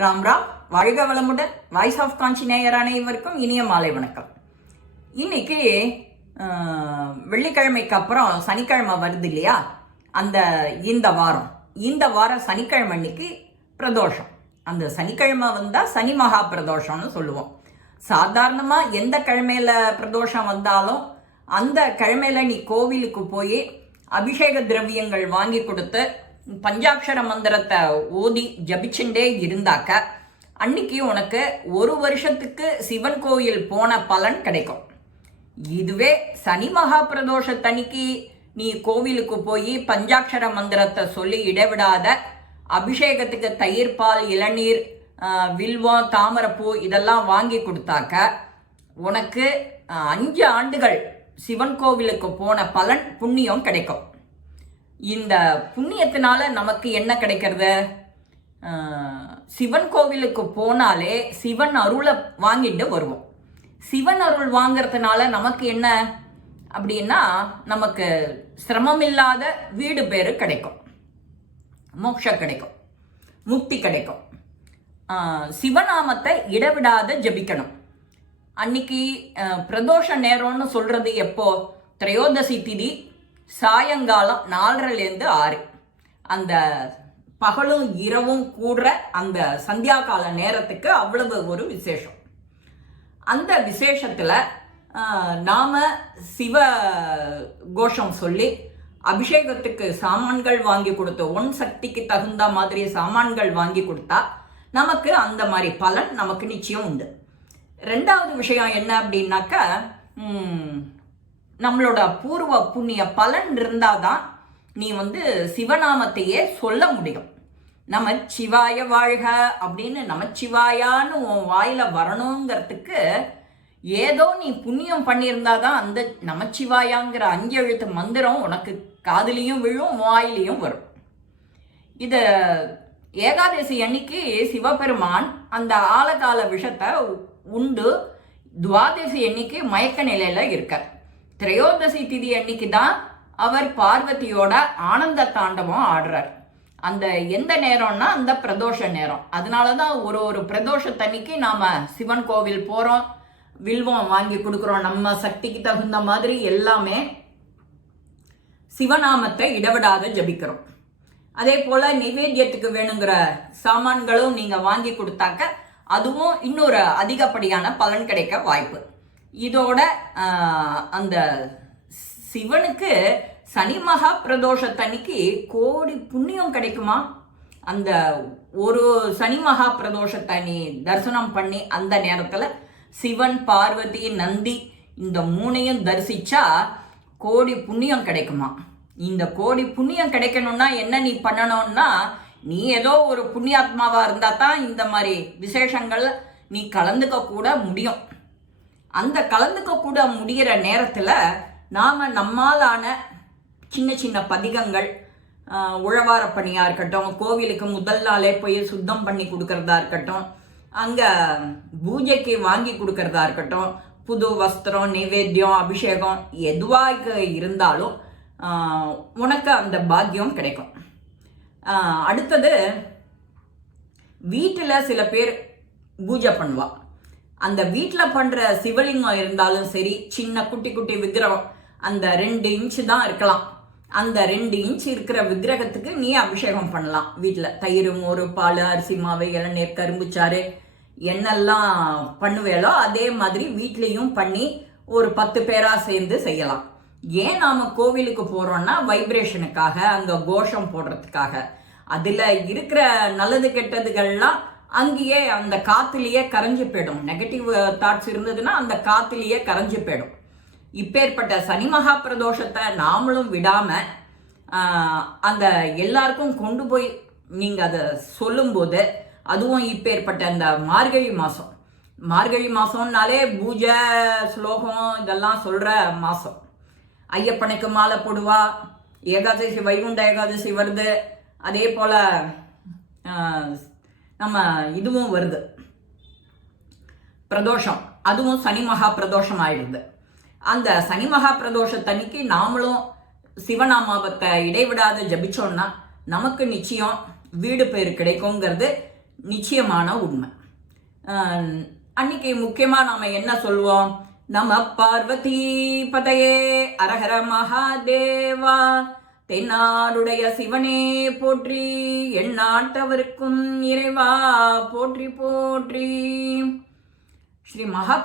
ராம் ராம் வாழ்க வளமுடன் voice of காஞ்சி நேயர் அனைவருக்கும் இனிய மாலை வணக்கம். இன்னைக்கு வெள்ளிக்கிழமைக்கு அப்புறம் சனிக்கிழமை வருது இல்லையா? அந்த இந்த வாரம். இந்த வாரம் சனிக்கிழமை அன்னைக்கு பிரதோஷம். அந்த சனிக்கிழமை வந்தால் சனி மகா பிரதோஷம்னு சொல்லுவோம். சாதாரணமாக எந்த கிழமையில் பிரதோஷம் வந்தாலும் அந்த கிழமையில நீ கோவிலுக்கு போய் அபிஷேக திரவியங்கள் வாங்கி கொடுத்து பஞ்சாட்சர மந்திரத்தை ஓதி ஜபிச்சுட்டே இருந்தாக்க அன்னைக்கு உனக்கு ஒரு வருஷத்துக்கு சிவன் கோயில் போன பலன் கிடைக்கும். இதுவே சனி மகா பிரதோஷத்தன்னைக்கு நீ கோவிலுக்கு போய் பஞ்சாட்சர மந்திரத்தை சொல்லி இடைவிடாத அபிஷேகத்துக்கு தயிர் பால் இளநீர் வில்வம் தாமரைப்பூ இதெல்லாம் வாங்கி கொடுத்தாக்க உனக்கு அஞ்சு ஆண்டுகள் சிவன் கோவிலுக்கு போன பலன் புண்ணியம் கிடைக்கும். இந்த புண்ணியத்தினால நமக்கு என்ன கிடைக்கிறது? சிவன் கோவிலுக்கு போனாலே சிவன் அருளை வாங்கிட்டு வருவோம். சிவன் அருள் வாங்குறதுனால நமக்கு என்ன? அப்படின்னா நமக்கு சிரமமில்லாத வீடு பேரு கிடைக்கும். மோட்சம் கிடைக்கும். முக்தி கிடைக்கும். சிவநாமத்தை இடவிடாத ஜபிக்கணும். அன்னைக்கு பிரதோஷ நேரம்னு சொல்றது எப்போ? திரையோதசி திதி சாயங்காலம் நாலரைலேருந்து ஆறு. அந்த பகலும் இரவும் கூடுற அந்த சந்தியா கால நேரத்துக்கு அவ்வளவு ஒரு விசேஷம். அந்த விசேஷத்தில் நாம் நாம சிவ கோஷம் சொல்லி அபிஷேகத்துக்கு சாமான்கள் வாங்கி கொடுத்த ஒன் சக்திக்கு தகுந்த மாதிரி சாமான்கள் வாங்கி கொடுத்தா நமக்கு அந்த மாதிரி பலன் நமக்கு நிச்சயம் உண்டு. ரெண்டாவது விஷயம் என்ன அப்படின்னாக்க நம்மளோட பூர்வ புண்ணிய பலன் இருந்தாதான் நீ வந்து சிவநாமத்தையே சொல்ல முடியும். நமச்சிவாய வாழ்க அப்படின்னு நமச்சிவாயான்னு உன் வாயில வரணுங்கிறதுக்கு ஏதோ நீ புண்ணியம் பண்ணியிருந்தாதான் அந்த நமச்சிவாயாங்கிற அஞ்சு எழுத்து மந்திரம் உனக்கு காதுலேயும் விழும் வாயிலையும் வரும். இதை ஏகாதசி அன்னைக்கு சிவபெருமான் அந்த ஆலகால விஷத்தை உண்டு துவாதசி அன்னைக்கு மயக்க நிலையில இருக்கார். திரையோதசி திதி அன்னைக்கு தான் அவர் பார்வதியோட ஆனந்த தாண்டவம் ஆடுறார். அந்த எந்த நேரம்னா அந்த பிரதோஷ நேரம். அதனால தான் ஒரு ஒரு பிரதோஷத்தன்னைக்கு நாம் சிவன் கோவில் போகிறோம் வில்வம் வாங்கி கொடுக்குறோம் நம்ம சக்திக்கு தகுந்த மாதிரி எல்லாமே சிவநாமத்தை இடவிடாத ஜபிக்கிறோம். அதே போல் நிவேத்தியத்துக்கு வேணுங்கிற சாமான்களும் நீங்கள் வாங்கி கொடுத்தாக்க அதுவும் இன்னொரு அதிகப்படியான பலன் கிடைக்க வாய்ப்பு. இதோட அந்த சிவனுக்கு சனி மகா பிரதோஷத்தன்னைக்கு கோடி புண்ணியம் கிடைக்குமா? அந்த ஒரு சனி மகா பிரதோஷத்தனி தரிசனம் பண்ணி அந்த நேரத்தில் சிவன் பார்வதி நந்தி இந்த மூணையும் தரிசிச்சா கோடி புண்ணியம் கிடைக்குமா? இந்த கோடி புண்ணியம் கிடைக்கணும்னா என்ன நீ பண்ணணும்னா நீ ஏதோ ஒரு புண்ணியாத்மாவாக இருந்தா தான் இந்த மாதிரி விசேஷங்கள் நீ கலந்துக்க கூட முடியும். அந்த கலந்துக்க கூட முடிகிற நேரத்தில் நாம் நம்மாலான சின்ன சின்ன பதிகங்கள் உழவார பணியாக இருக்கட்டும் கோவிலுக்கு முதல் நாளே போய் சுத்தம் பண்ணி கொடுக்கறதா இருக்கட்டும் அங்கே பூஜைக்கு வாங்கி கொடுக்கறதா இருக்கட்டும் புது வஸ்திரம் நைவேத்தியம் அபிஷேகம் எதுவாக இருந்தாலும் உனக்கு அந்த பாக்கியம் கிடைக்கும். அடுத்தது வீட்டில் சில பேர் பூஜை பண்ணுவாள் அந்த வீட்டில் பண்ணுற சிவலிங்கம் இருந்தாலும் சரி சின்ன குட்டி குட்டி விக்கிரகம் அந்த ரெண்டு இன்ச்சு தான் இருக்கலாம். அந்த ரெண்டு இன்ச் இருக்கிற விக்கிரகத்துக்கு நீ அபிஷேகம் பண்ணலாம் வீட்டில் தயிர் மோர் பால் அரிசி மாவு இளநீர் கரும்புச்சாறு என்னெல்லாம் பண்ணுவேலோ அதே மாதிரி வீட்லேயும் பண்ணி ஒரு பத்து பேராக சேர்ந்து செய்யலாம். ஏன் நாம் கோவிலுக்கு போகிறோன்னா வைப்ரேஷனுக்காக அங்கே கோஷம் போடுறதுக்காக. அதில் இருக்கிற நல்லது கெட்டதுகள்லாம் அங்கேயே அந்த காத்துலயே கரைஞ்சு போயிடும். நெகட்டிவ் தாட்ஸ் uh, இருந்ததுன்னா அந்த காத்துலயே கரைஞ்சு போயிடும். இப்பேற்பட்ட சனி மகா பிரதோஷத்தை நாமளும் விடாமல் அந்த எல்லாருக்கும் கொண்டு போய் நீங்கள் அதை சொல்லும்போது அதுவும் இப்பேற்பட்ட அந்த மார்கழி மாதம் மார்கழி மாதம்னாலே பூஜை ஸ்லோகம் இதெல்லாம் சொல்கிற மாதம் ஐயப்பனுக்கு மாலை போடுவா ஏகாதசி வைகுண்ட ஏகாதசி வருது. அதே போல் நம்ம இதுவும் வருது. பிரதோஷம். அதுவும் சனி மகா பிரதோஷம் ஆயிடுது அந்த சனி மகா பிரதோஷத்தன்னைக்கு நாமளும் சிவநாமாவத்தை இடைவிடாத ஜபிச்சோம்னா நமக்கு நிச்சயம் வீடு பேர் கிடைக்குங்கிறது நிச்சயமான உண்மை. அன்னைக்கு முக்கியமாக நாம் என்ன சொல்லுவோம் நம பார்வதி பதையே அரஹர மகாதேவா. தென்னாடுடைய சிவனே போற்றி எந்நாட்டவருக்கும் இறைவா போற்றி போற்றி. ஸ்ரீ மகா